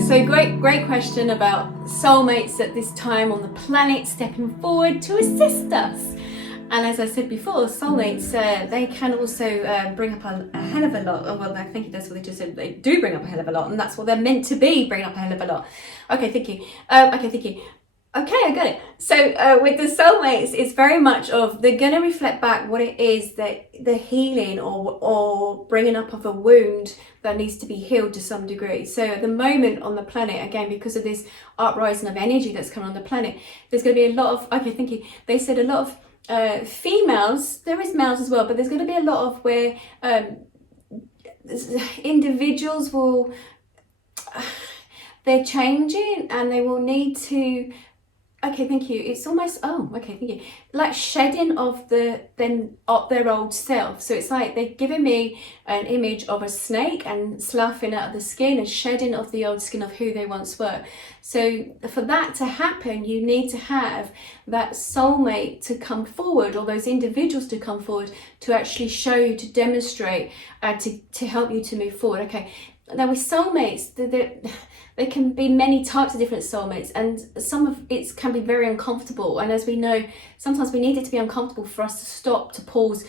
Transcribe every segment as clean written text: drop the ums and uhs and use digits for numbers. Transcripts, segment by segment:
So great question about soulmates at this time on the planet stepping forward to assist us. And as I said before, soulmates, they can also bring up a hell of a lot. Oh, well, I think that's what they just said. They do bring up a hell of a lot, and that's what they're meant to be, bring up a hell of a lot. Okay, thank you. Okay, I got it. So with the soulmates, it's very much of, they're going to reflect back what it is that the healing or bringing up of a wound that needs to be healed to some degree. So at the moment on the planet, again, because of this uprising of energy that's coming on the planet, there's going to be a lot of, okay, thank you. They said a lot of females, there is males as well, but there's going to be a lot of where individuals will, they're changing and they will need to, okay, thank you. It's almost, oh, okay, thank you. Like shedding of their old self. So it's like they're giving me an image of a snake and sloughing out of the skin, a shedding of the old skin of who they once were. So for that to happen, you need to have that soulmate to come forward, or those individuals to come forward to actually show you, to demonstrate, to help you to move forward. Okay. Now with soulmates, there can be many types of different soulmates, and some of it can be very uncomfortable. And as we know, sometimes we need it to be uncomfortable for us to stop, to pause,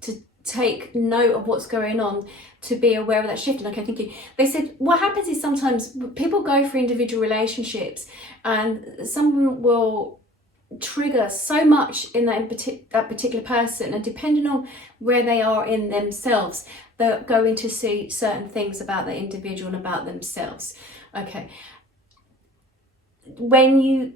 to take note of what's going on, to be aware of that shift. And okay, thank you. They said what happens is sometimes people go for individual relationships, and someone will trigger so much in that particular person, and depending on where they are in themselves, they're going to see certain things about the individual and about themselves. Okay, when you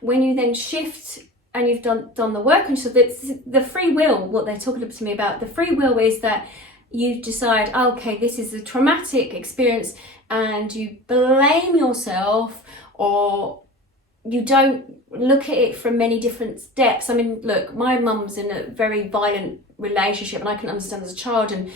then shift and you've done the work, and so the free will, what they're talking to me about, the free will is that you decide, okay, this is a traumatic experience, and you blame yourself, or you don't look at it from many different depths. I mean, look, my mum's in a very violent relationship, and I can understand as a child, and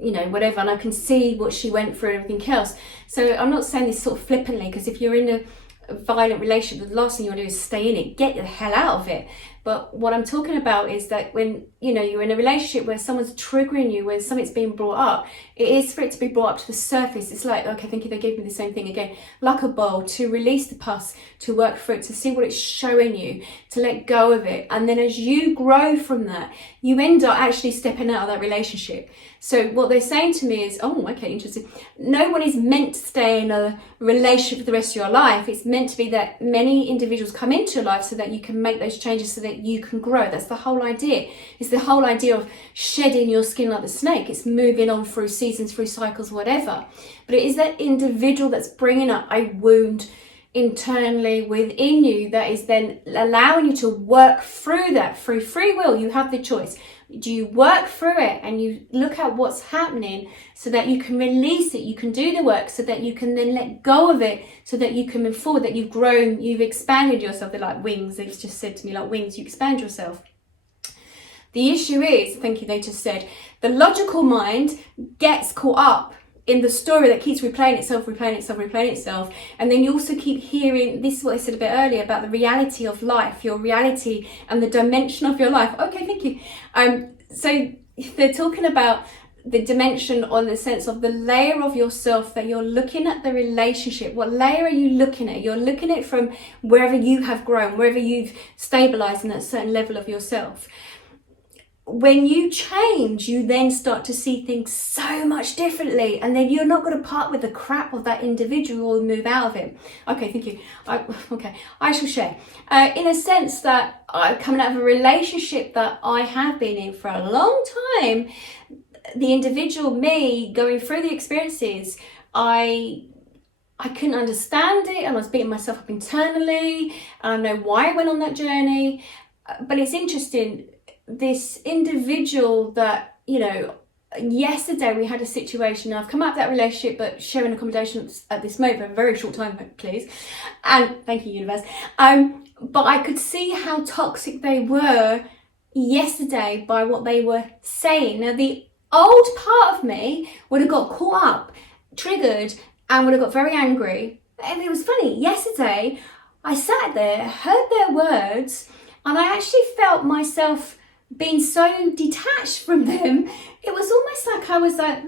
you know, whatever, and I can see what she went through and everything else. So I'm not saying this sort of flippantly, because if you're in a violent relationship, the last thing you want to do is stay in it, get the hell out of it. But what I'm talking about is that when, you know, you're in a relationship where someone's triggering you, where something's being brought up, it is for it to be brought up to the surface. It's like, okay, thank you, they gave me the same thing again. Like a bowl, to release the pus, to work through it, to see what it's showing you, to let go of it. And then as you grow from that, you end up actually stepping out of that relationship. So what they're saying to me is, oh, okay, interesting. No one is meant to stay in a relationship for the rest of your life. It's meant to be that many individuals come into your life so that you can make those changes, so that you can grow. That's the whole idea. It's the whole idea of shedding your skin like the snake. It's moving on through seasons, through cycles, whatever. But it is that individual that's bringing up a wound internally within you that is then allowing you to work through that. Through free will, you have the choice. Do you work through it and you look at what's happening so that you can release it, you can do the work so that you can then let go of it, so that you can move forward, that you've grown, you've expanded yourself. They're like wings. They've just said to me, like wings, you expand yourself. The issue is, thank you, they just said, the logical mind gets caught up in the story that keeps replaying itself. And then you also keep hearing, this is what I said a bit earlier about the reality of life, your reality and the dimension of your life. Okay, thank you. So they're talking about the dimension on the sense of the layer of yourself that you're looking at the relationship. What layer are you looking at? You're looking at it from wherever you have grown, wherever you've stabilized in a certain level of yourself. When you change, you then start to see things so much differently, and then you're not going to part with the crap of that individual or move out of it. Okay, thank you. I shall share. In a sense that coming out of a relationship that I have been in for a long time, the individual me going through the experiences, I couldn't understand it, and I was beating myself up internally. I don't know why I went on that journey, but it's interesting. This individual that, you know, yesterday we had a situation. I've come out of that relationship, but sharing accommodation at this moment for a very short time, please. And thank you, universe. But I could see how toxic they were yesterday by what they were saying. Now, the old part of me would have got caught up, triggered, and would have got very angry. And it was funny. Yesterday, I sat there, heard their words, And I actually felt myself being so detached from them. It was almost like I was like,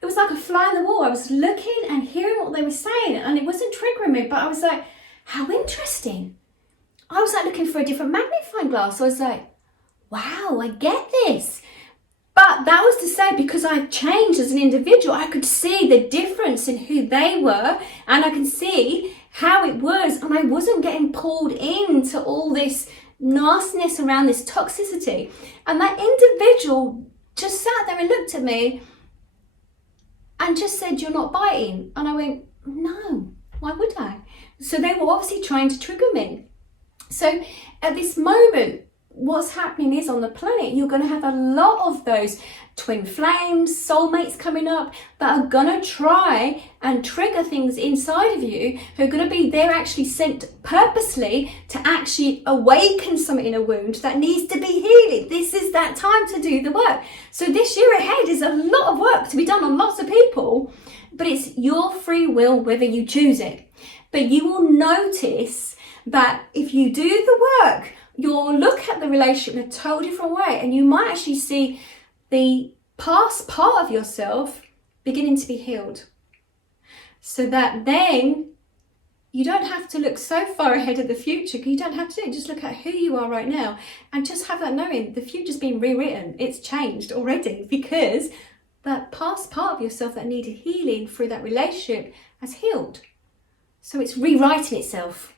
it was like a fly on the wall. I was looking and hearing what they were saying, and it wasn't triggering me, but I was like, how interesting. I was like looking for a different magnifying glass. I was like, wow, I get this. But that was to say, because I've changed as an individual, I could see the difference in who they were, and I can see how it was, and I wasn't getting pulled into all this nastiness around this toxicity. And that individual just sat there and looked at me and just said, you're not biting. And I went, no, why would I? So they were obviously trying to trigger me. So at this moment, what's happening is, on the planet, you're going to have a lot of those twin flames, soulmates coming up that are going to try and trigger things inside of you, who are going to be, they're actually sent purposely to actually awaken something in a wound that needs to be healing. This is that time to do the work. So this year ahead is a lot of work to be done on lots of people, but it's your free will whether you choose it. But you will notice that if you do the work, you'll look at the relationship in a totally different way, and you might actually see the past part of yourself beginning to be healed. So that then you don't have to look so far ahead of the future. You don't have to just look at who you are right now, and just have that knowing the future's been rewritten. It's changed already, because that past part of yourself that needed healing through that relationship has healed. So it's rewriting itself,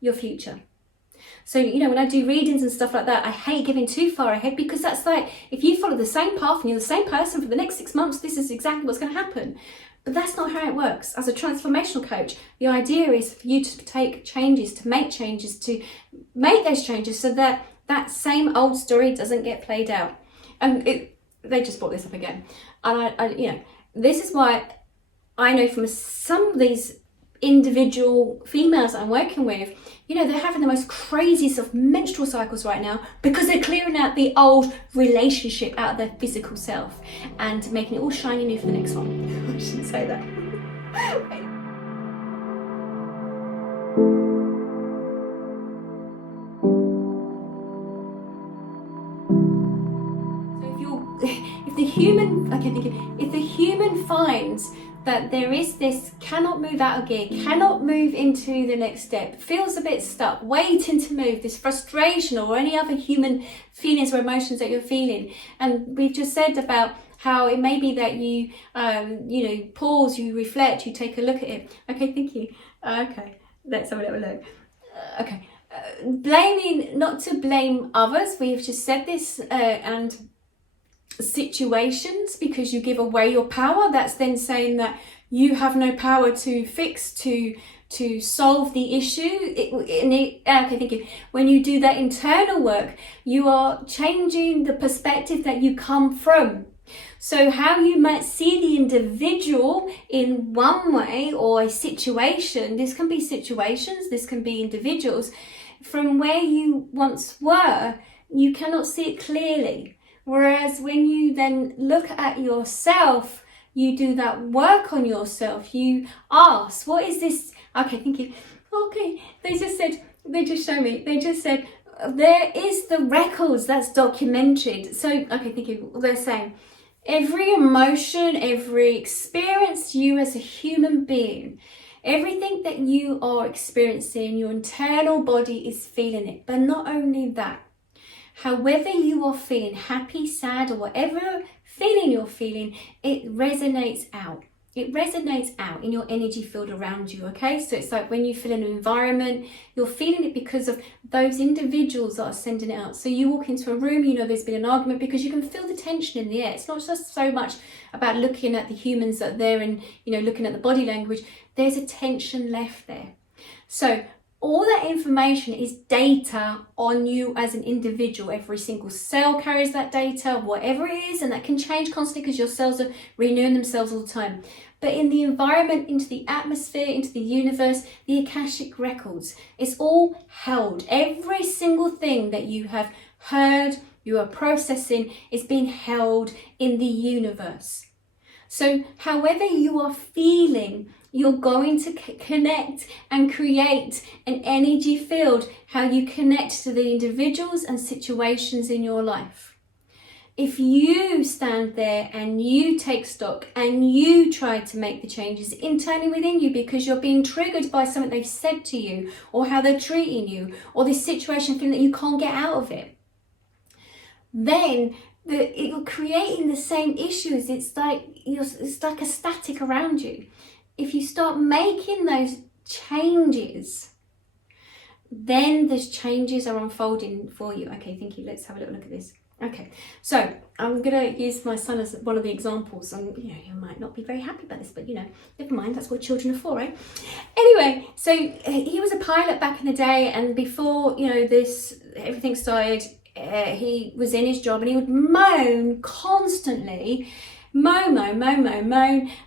your future. So, you know, when I do readings and stuff like that, I hate giving too far ahead, because that's like, if you follow the same path and you're the same person for the next 6 months, this is exactly what's going to happen. But that's not how it works. As a transformational coach, the idea is for you to take changes, to make those changes so that that same old story doesn't get played out. And they just brought this up again. And I you know, this is why I know from some of these individual females that I'm working with, you know, they're having the most craziest of menstrual cycles right now, because they're clearing out the old relationship out of their physical self and making it all shiny new for the next one. I shouldn't say that. If the human finds that there is this, cannot move out of gear, cannot move into the next step, feels a bit stuck, waiting to move, this frustration or any other human feelings or emotions that you're feeling. And we've just said about how it may be that you, you know, pause, you reflect, you take a look at it. Okay, thank you. Okay, let's have a little look. Okay, blaming, not to blame others. We've just said this, and situations, because you give away your power. That's then saying that you have no power to fix, to solve the issue. Okay, thank you. When you do that internal work, you are changing the perspective that you come from. So how you might see the individual in one way, or a situation, this can be situations, this can be individuals, from where you once were, you cannot see it clearly. Whereas when you then look at yourself, you do that work on yourself, you ask, what is this? Okay, thank you. Okay, they just said, there is the records that's documented. So, okay, thank you. They're saying, every emotion, every experience, you as a human being, everything that you are experiencing, your internal body is feeling it. But not only that, however you are feeling, happy, sad, or whatever feeling you're feeling, it resonates out. It resonates out in your energy field around you, okay? So it's like when you feel in an environment, you're feeling it because of those individuals that are sending it out. So you walk into a room, you know there's been an argument, because you can feel the tension in the air. It's not just so much about looking at the humans that are there and, you know, looking at the body language. There's a tension left there. So all that information is data on you as an individual. Every single cell carries that data, whatever it is, and that can change constantly because your cells are renewing themselves all the time. But in the environment, into the atmosphere, into the universe, the Akashic records, it's all held. Every single thing that you have heard, you are processing, is being held in the universe. So however you are feeling You're going to connect and create an energy field, how you connect to the individuals and situations in your life. If you stand there and you take stock and you try to make the changes internally within you because you're being triggered by something they've said to you, or how they're treating you, or this situation, feeling that you can't get out of it, then you're creating the same issues. It's like a static around you. If you start making those changes, then those changes are unfolding for you. Okay, thank you. Let's have a little look at this. Okay, so I'm going to use my son as one of the examples, and you might not be very happy about this, but never mind, that's what children are for, right? Anyway, so he was a pilot back in the day, and before everything started, he was in his job, and he would moan constantly, moan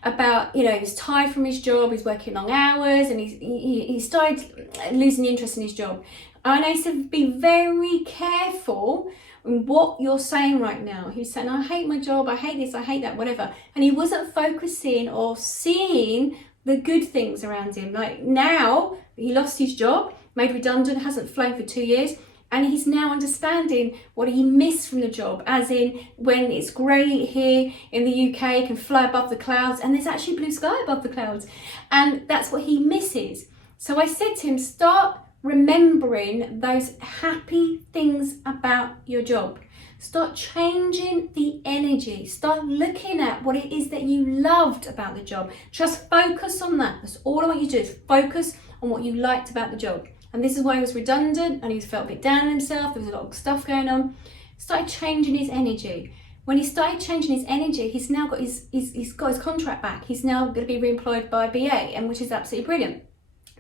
about, he was tired from his job, he's working long hours, and he started losing interest in his job. And I said, be very careful what you're saying right now. He was saying, I hate my job, I hate this, I hate that, whatever. And he wasn't focusing or seeing the good things around him. Like now, he lost his job, made redundant, hasn't flown for 2 years, and he's now understanding what he missed from the job, as in when it's great here in the UK, he can fly above the clouds, and there's actually blue sky above the clouds. And that's what he misses. So I said to him, start remembering those happy things about your job. Start changing the energy. Start looking at what it is that you loved about the job. Just focus on that. That's all I want you to do, is focus on what you liked about the job. And this is why he was redundant and he felt a bit down on himself. There was a lot of stuff going on. Started changing his energy. When he started changing his energy, he's now got he's got his contract back. He's now going to be re-employed by BA, and which is absolutely brilliant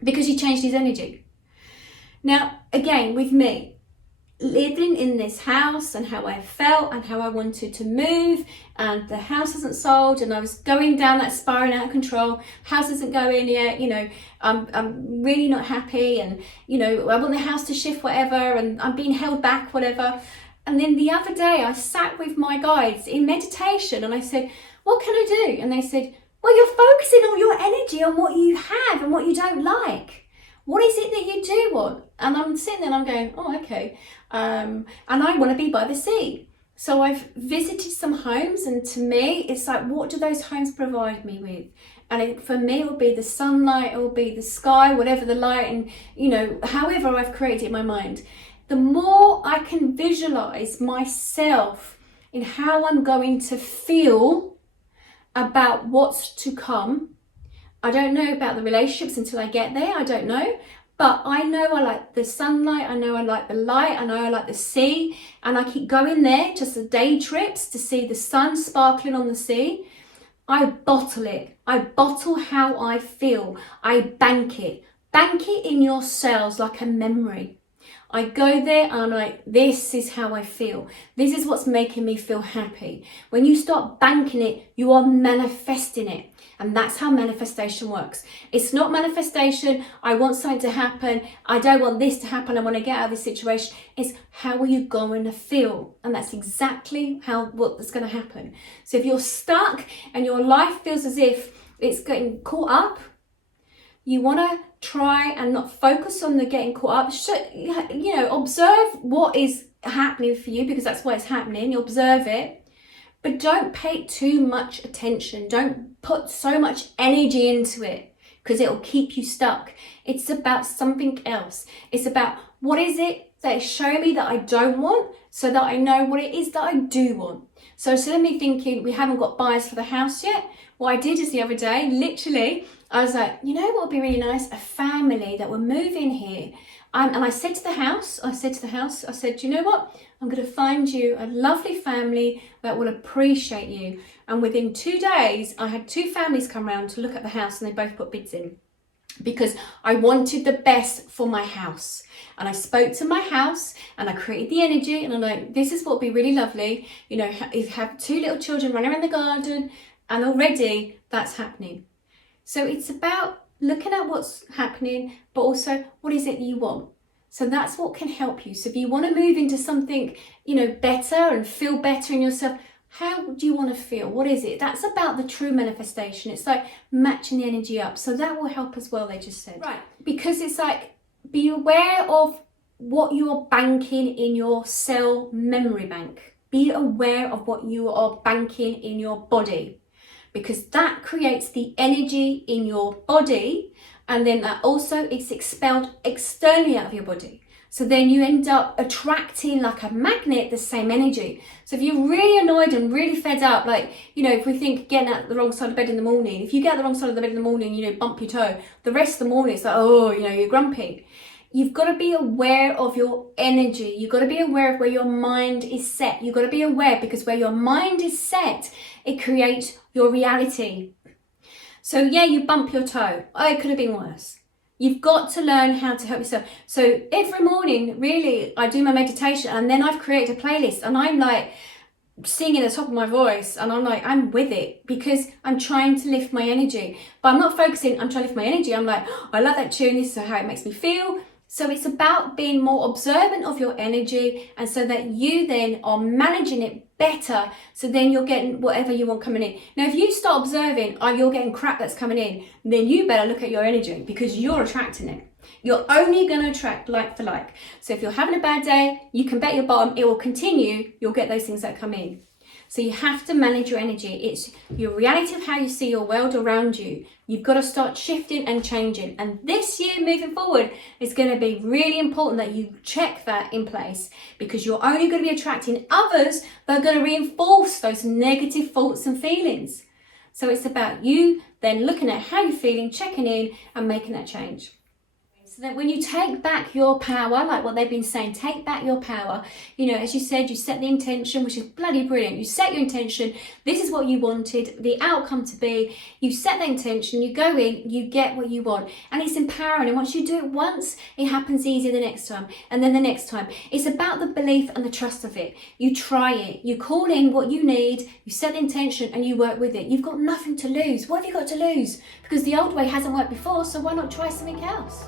because he changed his energy. Now, again, with me, living in this house and how I felt and how I wanted to move, and the house hasn't sold, and I was going down that spiral out of control, house isn't going yet, I'm really not happy, and, I want the house to shift, whatever, and I'm being held back, whatever. And then the other day I sat with my guides in meditation and I said, what can I do? And they said, well, you're focusing all your energy on what you have and what you don't like. What is it that you do want? And I'm sitting there and I'm going, oh, okay. And I want to be by the sea. So I've visited some homes, and to me, it's like, what do those homes provide me with? And for me, it will be the sunlight, it will be the sky, whatever the light, and, however I've created it in my mind. The more I can visualize myself in how I'm going to feel about what's to come. I don't know about the relationships until I get there, I don't know. But I know I like the sunlight, I know I like the light, I know I like the sea. And I keep going there, just the day trips to see the sun sparkling on the sea. I bottle it. I bottle how I feel. I bank it. Bank it in your cells like a memory. I go there and I'm like, this is how I feel. This is what's making me feel happy. When you start banking it, you are manifesting it. And that's how manifestation works. It's not manifestation, I want something to happen, I don't want this to happen, I want to get out of this situation. It's how are you going to feel? And that's exactly what's going to happen. So if you're stuck and your life feels as if it's getting caught up, you want to try and not focus on the getting caught up. Observe what is happening for you, because that's why it's happening. You observe it. But don't pay too much attention. Don't put so much energy into it, because it'll keep you stuck. It's about something else. It's about, what is it that is showing me that I don't want, so that I know what it is that I do want. So instead of me thinking we haven't got buyers for the house yet, what I did is the other day, literally, I was like, what would be really nice? A family that will move in here. And I said to the house, do you know what? I'm going to find you a lovely family that will appreciate you. And within 2 days, I had 2 families come around to look at the house, and they both put bids in, because I wanted the best for my house. And I spoke to my house and I created the energy, and I'm like, this is what would be really lovely. If you have 2 little children running around the garden, and already that's happening. So it's about looking at what's happening, but also what is it you want. So that's what can help you. So if you want to move into something, better and feel better in yourself, How do you want to feel? What is it? That's about the true manifestation. It's like matching the energy up. So that will help as well, they just said. Right. Because it's like, be aware of what you're banking in your cell memory bank. Be aware of what you are banking in your body, because that creates the energy in your body, and then that also it's expelled externally out of your body. So then you end up attracting like a magnet the same energy. So if you're really annoyed and really fed up, like, you know, if we think getting out the wrong side of bed in the morning, if you get out the wrong side of the bed in the morning, you know, bump your toe, the rest of the morning it's like, oh, you know, you're grumpy. You've got to be aware of your energy. You've got to be aware of where your mind is set. You've got to be aware, because where your mind is set, it creates your reality. So yeah, you bump your toe. Oh, it could have been worse. You've got to learn how to help yourself. So every morning, really, I do my meditation, and then I've created a playlist, and I'm like singing at the top of my voice, and I'm like, I'm with it, because I'm trying to lift my energy. But I'm not focusing, I'm trying to lift my energy. I'm like, oh, I love that tune, this is how it makes me feel. So it's about being more observant of your energy, and so that you then are managing it better, so then you're getting whatever you want coming in. Now, if you start observing, oh, you're getting crap that's coming in, then you better look at your energy, because you're attracting it. You're only going to attract like for like. So if you're having a bad day, you can bet your bottom it will continue. You'll get those things that come in. So you have to manage your energy. It's your reality of how you see your world around you. You've got to start shifting and changing. And this year moving forward, it's going to be really important that you check that in place, because you're only going to be attracting others that are going to reinforce those negative thoughts and feelings. So it's about you then looking at how you're feeling, checking in and making that change. So that when you take back your power, like what they've been saying, take back your power. You know, as you said, you set the intention, which is bloody brilliant. You set your intention. This is what you wanted the outcome to be. You set the intention, you go in, you get what you want. And it's empowering. And once you do it once, it happens easier the next time. And then the next time. It's about the belief and the trust of it. You try it. You call in what you need. You set the intention and you work with it. You've got nothing to lose. What have you got to lose? Because the old way hasn't worked before, so why not try something else?